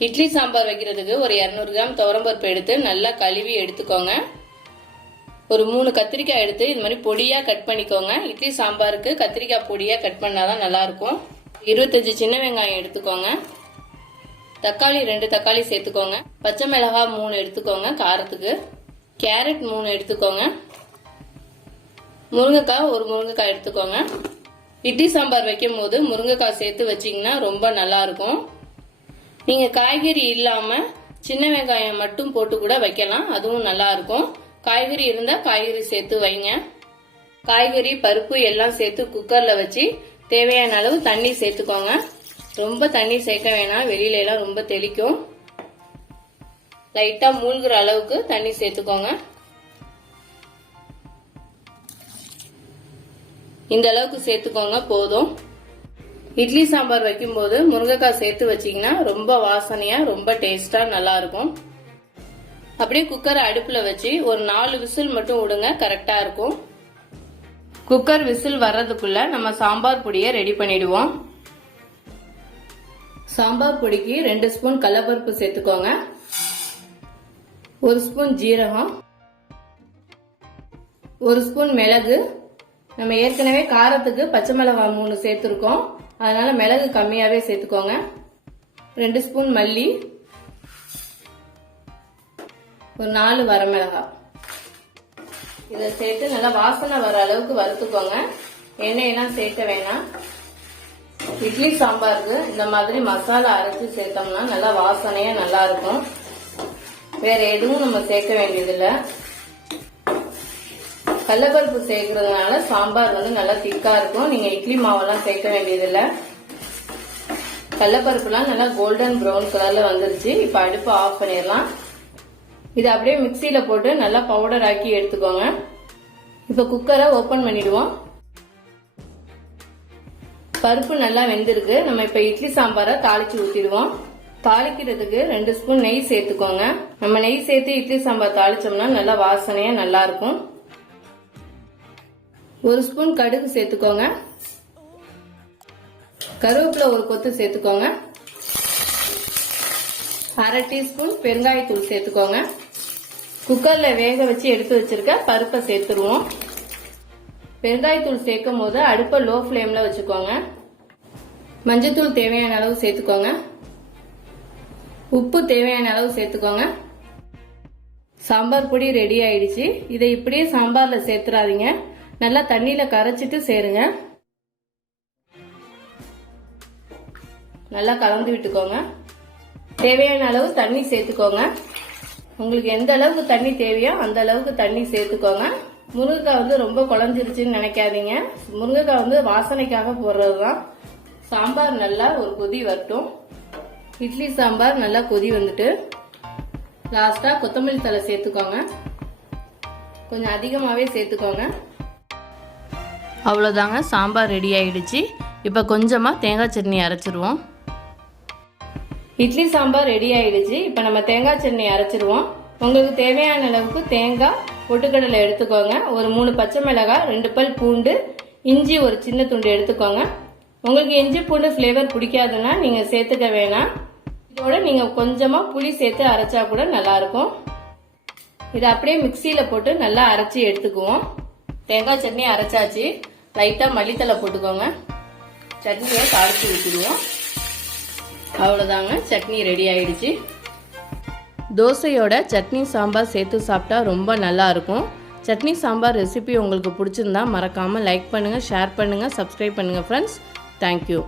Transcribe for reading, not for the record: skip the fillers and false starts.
இட்லி சாம்பார் வைக்கிறதுக்கு ஒரு 200 கிராம் துவரம்பருப்பு எடுத்து நல்லா கழுவி எடுத்துக்கோங்க. ஒரு 3 கத்திரிக்காய் எடுத்து இது மாதிரி பொடியா கட் பண்ணிக்கோங்க. இட்லி சாம்பாருக்கு கத்திரிக்காய் பொடியா கட் பண்ணாதான் நல்லா இருக்கும். 25 சின்ன வெங்காயம் எடுத்துக்கோங்க. தக்காளி 2 தக்காளி சேர்த்துக்கோங்க. பச்சை மிளகாய் 3 எடுத்துக்கோங்க காரத்துக்கு. கேரட் 3 எடுத்துக்கோங்க. முருங்கைக்காய் 1 முருங்கைக்காய் எடுத்துக்கோங்க. இட்லி சாம்பார் வைக்கும் போது முருங்கைக்காய் சேர்த்து வச்சீங்கன்னா ரொம்ப நல்லா இருக்கும். நீங்க காய்கறி இல்லாம சின்ன வெங்காயம் மட்டும் போட்டு கூட வைக்கலாம், அதுவும் நல்லா இருக்கும். காய்கறி இருந்தா காய்கறி சேர்த்து வைங்க. காய்கறி பருப்பு எல்லாம் சேர்த்து குக்கர்ல வச்சு தேவையான அளவு தண்ணி சேர்த்துக்கோங்க. ரொம்ப தண்ணி சேர்க்க வேணாம், வெளியில எல்லாம் ரொம்ப தெளிக்கும். லைட்டா மூழ்கிற அளவுக்கு தண்ணி சேர்த்துக்கோங்க. இந்த அளவுக்கு சேர்த்துக்கோங்க போதும். இட்லி சாம்பார் வைக்கும் போது முருங்கைக்காய் சேர்த்து வச்சீங்கன்னா ரொம்ப வாசனையா ரொம்ப டேஸ்டா நல்லா இருக்கும். அப்படியே குக்கரை அடுப்புல வச்சு ஒரு 4 விசில் மட்டும் விடுங்க, கரெக்டா இருக்கும். குக்கர் விசில் வர்றதுக்குள்ள நம்ம சாம்பார் பொடியை ரெடி பண்ணிடுவோம். சாம்பார் பொடிக்கு 2 ஸ்பூன் கடலைப்பருப்பு சேர்த்துக்கோங்க. 1 ஸ்பூன் ஜீரகம், 1 ஸ்பூன் மிளகு. நம்ம ஏற்கனவே காரத்துக்கு பச்சை மிளகாய் 3 சேர்த்துருக்கோம், அதனால மிளகு கம்மியாவே சேர்த்துக்கோங்க. 2 ஸ்பூன் மல்லி, ஒரு 4 வரமிளகாய். இதை சேர்த்து நல்லா வாசனை வர அளவுக்கு வறுத்துக்கோங்க. எண்ணெயெல்லாம் சேர்க்க வேணாம். இட்லி சாம்பாருக்கு இந்த மாதிரி மசாலா அரைச்சி சேர்த்தோம்னா நல்லா வாசனையா நல்லா இருக்கும். வேற எதுவும் நம்ம சேர்க்க வேண்டியதில்லை. கடலைப்பருப்பு சேர்க்கறதுனால சாம்பார் நல்லா திக்கா இருக்கும். நீங்க இட்லி மாவெல்லாம் சேர்க்க வேண்டியதில்லை. கடலைப்பருப்புலாம் நல்லா கோல்டன் ப்ரௌன் கலர்ல வந்துருச்சு. இப்ப அடுப்பு ஆஃப் பண்ணிடலாம். இதை அப்படியே மிக்சியில போட்டு நல்லா பவுடர் ஆக்கி எடுத்துக்கோங்க. இப்ப குக்கரை ஓபன் பண்ணிடுவோம். பருப்பு நல்லா வெந்திருக்கு. நம்ம இப்ப இட்லி சாம்பாரை தாளிச்சு ஊத்திடுவோம். தாளிக்கிறதுக்கு 2 ஸ்பூன் நெய் சேர்த்துக்கோங்க. நம்ம நெய் சேர்த்து இட்லி சாம்பார் தாளிச்சோம்னா நல்லா வாசனையா நல்லா இருக்கும். 1 ஸ்பூன் கடுகு சேர்த்துக்கோங்க. கருவேப்பிலை 1 கொத்து சேர்த்துக்கோங்க. 1/2 டீஸ்பூன் பெருங்காயத்தூள் சேர்த்துக்கோங்க. குக்கர்ல வேக வச்சு எடுத்து வச்சிருக்க பருப்பை சேர்த்துருவோம். பெருங்காயத்தூள் சேர்க்கும் போது அடுப்பை லோ ஃபிளேம்ல வச்சுக்கோங்க. மஞ்சத்தூள் தேவையான அளவு சேர்த்துக்கோங்க. உப்பு தேவையான அளவு சேர்த்துக்கோங்க. சாம்பார் பொடி ரெடி ஆயிடுச்சு. இதை இப்படியே சாம்பார்ல சேர்த்துறாதீங்க, நல்லா தண்ணியில கரைச்சிட்டு சேருங்க. நல்லா கலந்து விட்டுக்கோங்க. தேவையான அளவு தண்ணி சேர்த்துக்கோங்க. உங்களுக்கு எந்த அளவுக்கு தண்ணி தேவையோ அந்த அளவுக்கு தண்ணி சேர்த்துக்கோங்க. முருங்கைக்காய் ரொம்ப குழஞ்சிருச்சுன்னு நினைக்காதீங்க. முருங்கைக்காய் வாசனைக்காக போடுறதுதான். சாம்பார் நல்லா ஒரு கொதி வரட்டும். இட்லி சாம்பார் நல்லா கொதி வந்துட்டு லாஸ்டா கொத்தமல்லி தழை சேர்த்துக்கோங்க. கொஞ்சம் அதிகமாவே சேர்த்துக்கோங்க. அவ்வளோதாங்க, சாம்பார் ரெடி ஆயிடுச்சு. இப்போ கொஞ்சமாக தேங்காய் சட்னி அரைச்சிருவோம். இட்லி சாம்பார் ரெடி ஆயிடுச்சு. இப்போ நம்ம தேங்காய் சட்னி அரைச்சிருவோம். உங்களுக்கு தேவையான அளவுக்கு தேங்காய் பொட்டுக்கடலை எடுத்துக்கோங்க. ஒரு 3 பச்சை மிளகாய், 2 பல் பூண்டு, இஞ்சி ஒரு சின்ன துண்டு எடுத்துக்கோங்க. உங்களுக்கு இஞ்சி பூண்டு ஃப்ளேவர் பிடிக்காதுன்னா நீங்கள் சேர்த்துக்க வேணாம். இதோட நீங்கள் கொஞ்சமாக புளி சேர்த்து அரைச்சா கூட நல்லா இருக்கும். இதை அப்படியே மிக்சியில் போட்டு நல்லா அரைச்சி எடுத்துக்குவோம். தேங்காய் சட்னி அரைச்சாச்சு. லைட்டா மல்லித்தலை போட்டுக்கோங்க. சட்னியை தாளிச்சு ஊற்றிடுவோம். அவ்வளோதாங்க, சட்னி ரெடி ஆயிடுச்சு. தோசையோட சட்னி சாம்பார் சேர்த்து சாப்பிட்டா ரொம்ப நல்லா இருக்கும். சட்னி சாம்பார் ரெசிபி உங்களுக்கு பிடிச்சிருந்தா மறக்காமல் லைக் பண்ணுங்கள், ஷேர் பண்ணுங்கள், சப்ஸ்கிரைப் பண்ணுங்கள் ஃப்ரெண்ட்ஸ். தேங்க்யூ.